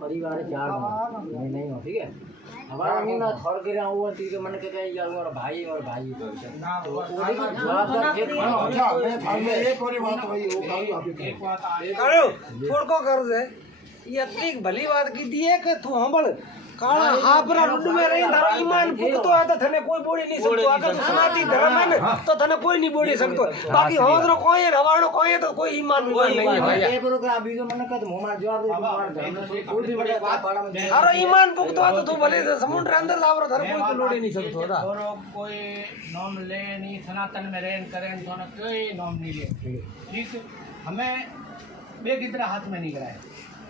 परिवार चार मैं नहीं हूँ, ठीक है। हमारा मुंह ना थोड़ के रहा हुआ ठीक है, मैंने कहा यार मेरा भाई और भाई तो वो देखो जवाब थे अच्छा मैं थाल में एक और बात वही हो एक बात करो छोड़ को कर दे ये इतनी भली बात की दी है कि तू हंबल काला हापरा रुड में रही धर ईमान भुगतो है तो थने कोई बोली नहीं सकतो अगर तू सनाती धर्म है ना तो थने कोई नहीं बोली सकतो बाकी होदरो कोई रवाड़ो कोई तो कोई ईमान नहीं है भाई ये बरो का बीजो मैंने कहा मुंह मार जवाब दे तुम्हारा धर्म कोई भी बड़ा बात पाड़ा में अरे ईमान भुगतो है तो तू भले समुद्र अंदर लावरो धर कोई तो लोड़ी नहीं सकतो था और कोई नाम ले नहीं सनातन में रहन करें तो कोई नाम नहीं ले ठीक हमें बेगिदरा हाथ में नहीं कराए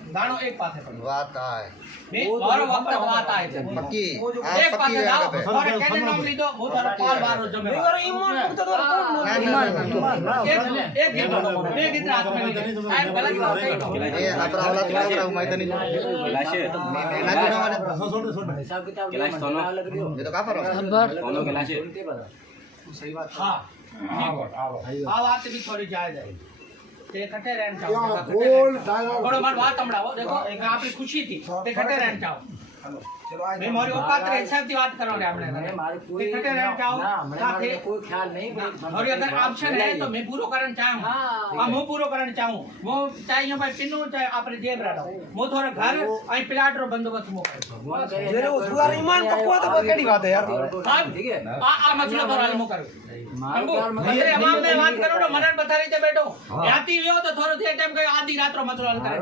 दानो एक पासे पर बात आए और वापस बात आए थे पक्की एक पासे जाओ और कहने नाम ली दो वो तो पाल बार जमे अरे ईमान भुगतो तो कौन एक बेगिदरा हाथ में नहीं साहब गलत बात है ये अपरावला तो मैं तो नहीं लाशे हिसाब किताब लग रही हो ये तो का फरक दोनों के लाशे सही बात हां आ बात भी थोड़ी जायज है ते कटे रहन चाहो बड़ो मार बात हमड़ाओ देखो एक आपकी खुशी थी ते कटे रहन चाहो मैं मारी औकात रे हिसाब की बात करो रे हमने हमारे कोई कटे रहन चाहो साथे कोई ख्याल नहीं और अगर ऑप्शन है तो मैं पूरा करना चाहूं हां मैं पूरा करना चाहूं वो चाहिए भाई पिन्नो चाहे आपरे जेब रहो वो थोड़ा घर आई प्लाट रो बंदोबस्त मो कर जेरे उसका ईमान पक्को तो केड़ी बात है यार ठीक है आ मसला पर आलमो करो अरे अमाम में बात करो तो मनन बता रही थे बैठो याती लियो तो थोड़ो थे टाइम के आधी रात रो मसला हल करे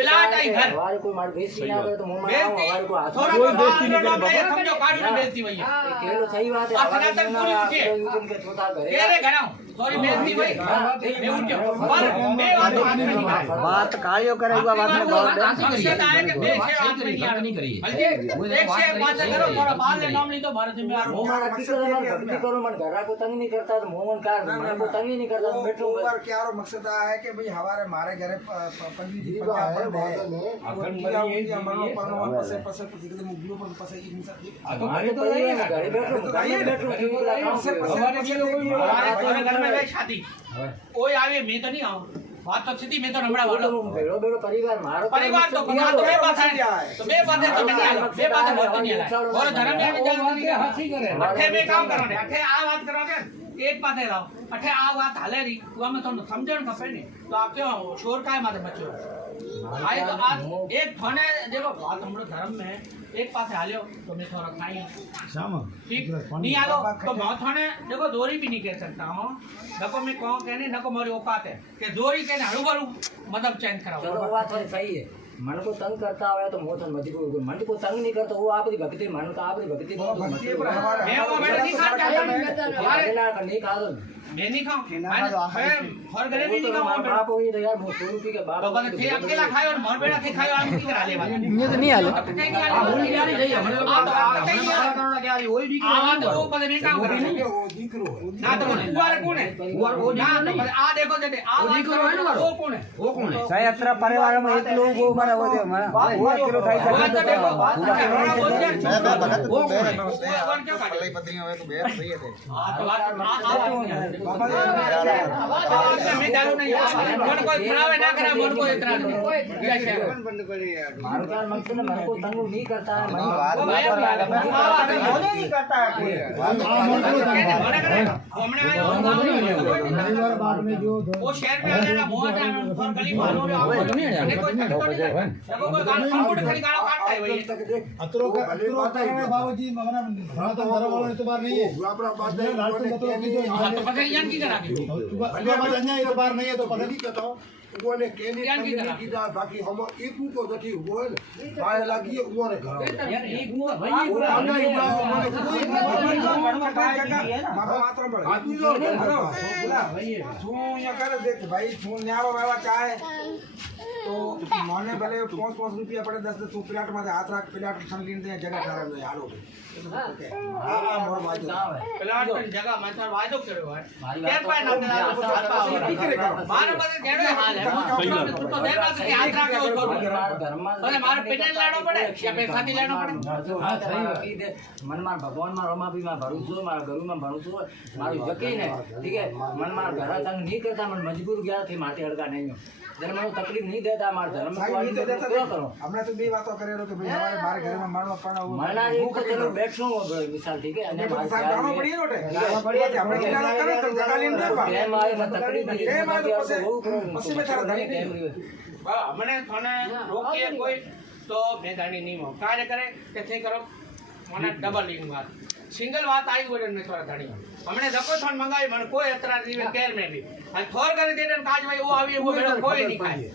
प्लाट आई घर हमारे कोई मार बेइज्जती ना करे तो मुंह में हमारे को हाथ थोड़ा बेइज्जती नहीं करे समझो काट में बेइज्जती भैया केलो सही बात है सनातन पूरी उठे के छोटा करे केरे घराओ सॉरी बेइज्जती भाई मैं उठ गया पर मैं बात कायो करेगा बात में मकसद आए कि बेशे बात नहीं करी बल्कि एक से बात करो थोड़ा बाल ले नाम नहीं तो भारत में मुंह मार की करो मन घर को तंग नहीं करता तो मोहन का मन को तंग ही नहीं करता तो बैठो ऊपर क्या रो मकसद है कि भाई हमारे मारे घरे पंडित जी पंजाब है अगर ये मनो परनो पसे पसे प्रतिगत मुगलो पर पसे हमारे तो ये घर बैठो हमारे घर में गए शादी कोई आवे मैं तो नहीं आऊं बात तो सीधी मैं तो रमड़ा वाला बेड़ो बेड़ो परिवार मारो परिवार तो कमा तो मेरे पास है तो मेरे पास है तो नहीं आया मेरे पास बहुत नहीं आया और धर्म में जान हंसी करे अठे में काम करो ने अठे आ बात करो के एक पासे रहो अठे आ बात हाले री तू हमें तो समझण खपे ने तो आप क्यों शोर काय माथे मचो आए तो आज एक थाने देखो बात हमरो धर्म में एक पासे हालियो तो मैं थोड़ा खाई शाम ठीक नहीं आलो तो मैं थाने देखो जोरी भी नहीं कह सकता हूं नको मैं कहो कहने नको मारी औकात है कि जोरी कहने हड़ू भरू मतलब चेंज कराओ चलो बात थोड़ी सही है मन को तंग करता हो तो मोहन मजबूर मन को तंग नहीं करता वो आपकी भक्ति मन का आपकी भक्ति मैं वो मैंने नहीं खाता नहीं खा दो मैं नहीं खाऊं और घरे भी नहीं खाऊं बाप हो ये यार वो सोनू की के बाप तो थे अकेला खाए और मोर बेटा थे खाए और हम की करा ले बात ये तो नहीं हाल होली नहीं चाहिए हमने करना क्या होली भी आवाज वो पता नहीं काम कर रहे वो दिखरो ना तो उवार कौन है उवार वो ना तो आ देखो जटे आवाज करो है ना वो कौन है सयत्र परिवार में एक लोग वो मारा वो दे मारा वो किलो खाई सकते वो कौन क्यों काटे पत्नी होवे तो बेर सही है हां तो बात मैं डालू नहीं मन कोई खराब ना करा मन को इतना बंद करी यार मारो का मकसद मन को तंग नहीं करता है नहीं करता है कोई वो शहर में आने ना बहुत और गली मारो कोई कंप्यूटर खड़ी गाड़ा काटता है भाई अतरो बाबूजी मगना तो घर वालों तो बार नहीं है अपना बात है लाल तो तो पता नहीं की करा के तो बार नहीं है तो पता नहीं कहता हूं वो ने केनी की बाकी हम एक को तो ठीक हो बाय लगी वो ने घर यार एक वो भाई वो आना ही कोई मात्र बड़ आदमी जो बोला भाई तू ये कर देख भाई तू न्यारो वाला चाहे तो माने भले 5-5 रुपया पड़े 10 तू प्लेट में हाथ रख प्लेट सन लीन दे जगह कर ले हालो हां मोर वाजो प्लाट की जगह मैं तो वायदो करो है केर पाए ना मारे बदे केड़ो हाल है तू तो देर रात की यात्रा के हो अरे मारे पेटल लाडो पड़े या पैसा थी लाडो पड़े हां सही है मन मार भगवान मार रमा भी मार भरोसो मार गुरु में भरोसो मारो यकीन है ठीक है मन मार घर तंग नहीं करता मन मजबूर गया थे माटे हड़का नहीं हो जब मैं तकलीफ नहीं दे देता मार धर्म साईं नहीं तो देता क्या करो हमने तो बे बातों करे रहो कि भाई हमारे मारे घर में मारना पड़ा वो मरना जी तो चलो बैठूं मिसाल ठीक है हमने तो साहब गाना पड़ी रोटे हमने किनारा करे तो जगह लेने दे बा टाइम आए मत तकलीफ दी टाइम आए तो पसे में तारा धनी नहीं हमने थाने रोकिए कोई तो मैं धनी नहीं हूं कार्य करे કે થઈ કરો મને ડબલ લિંગ વાત સિંગલ વાત આવી હોય ને થોડા ધણી हमने ધક્કો થોન મંગાવી મને કોઈ એતરાજ નહીં કેર में भी અને થોર કરી દે ને કાજ ભાઈ वो આવી वो મેળો કોઈ નહીં ખાય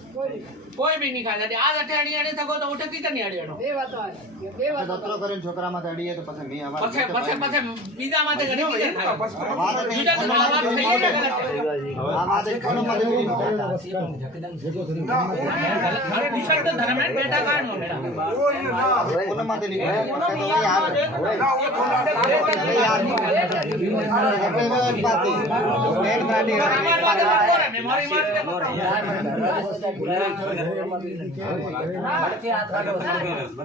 કોઈ भी नहीं ખાય આ અઠે અડી થકો તો ઉઠે કીધા નહીં અડીનો દત્રો કરીને છોકરા માં અડીએ તો પછી મેં અમાર પછી બીજા માટે ઘણી બીજા વાત નહીં બીજા તો વાત થઈ ગઈ ને આ વાત કોનો માં મને નિશાન તો ધર્મ ને બેટા કાઢનો મેડા કોનો માં નહીં યાર પાતી મેન બ્રાન્ડી मेमोरी मार यार